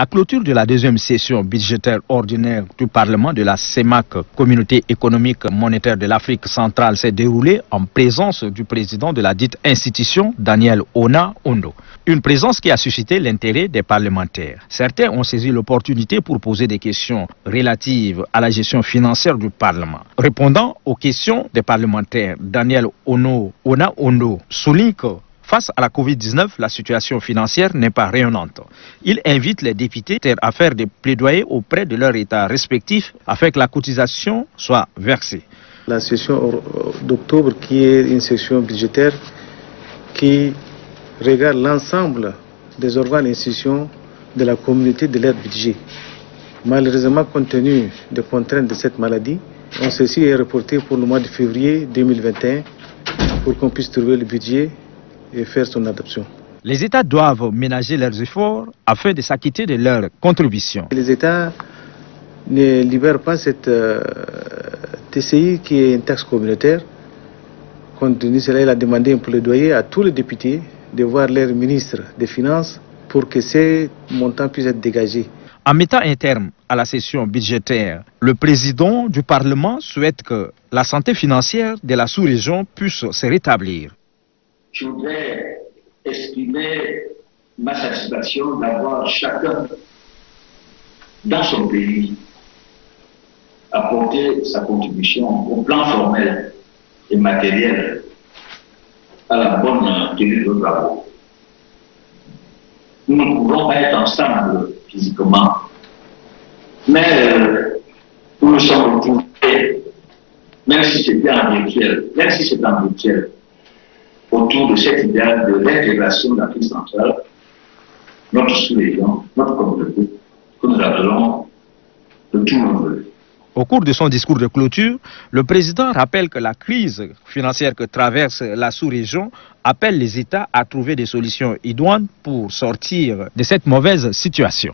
La clôture de la deuxième session budgétaire ordinaire du Parlement de la CEMAC, Communauté économique monétaire de l'Afrique centrale, s'est déroulée en présence du président de la dite institution, Daniel Ona Ondo. Une présence qui a suscité l'intérêt des parlementaires. Certains ont saisi l'opportunité pour poser des questions relatives à la gestion financière du Parlement. Répondant aux questions des parlementaires, Daniel Ona Ondo souligne que face à la Covid-19, la situation financière n'est pas rayonnante. Il invite les députés à faire des plaidoyers auprès de leur État respectif afin que la cotisation soit versée. La session d'octobre, qui est une session budgétaire qui regarde l'ensemble des organes et institutions de la communauté de leur budget. Malheureusement, compte tenu des contraintes de cette maladie, ceci est reporté pour le mois de février 2021 pour qu'on puisse trouver le budget et faire son adoption. Les États doivent ménager leurs efforts afin de s'acquitter de leurs contributions. Les États ne libèrent pas cette TCI qui est une taxe communautaire. Compte tenu de cela, il a demandé un plaidoyer à tous les députés de voir leur ministre des Finances pour que ces montants puissent être dégagés. En mettant un terme à la session budgétaire, le président du Parlement souhaite que la santé financière de la sous-région puisse se rétablir. Je voudrais exprimer ma satisfaction d'avoir chacun dans son pays apporté sa contribution au plan formel et matériel à la bonne tenue de nos travaux. Nous ne pouvons pas être ensemble physiquement, mais nous nous sommes retrouvés, même si c'était en virtuel, autour de cet idéal de l'intégration de l'Afrique centrale, notre sous-région, notre communauté, que nous appelons le tout monde. Au cours de son discours de clôture, le président rappelle que la crise financière que traverse la sous-région appelle les États à trouver des solutions idoines pour sortir de cette mauvaise situation.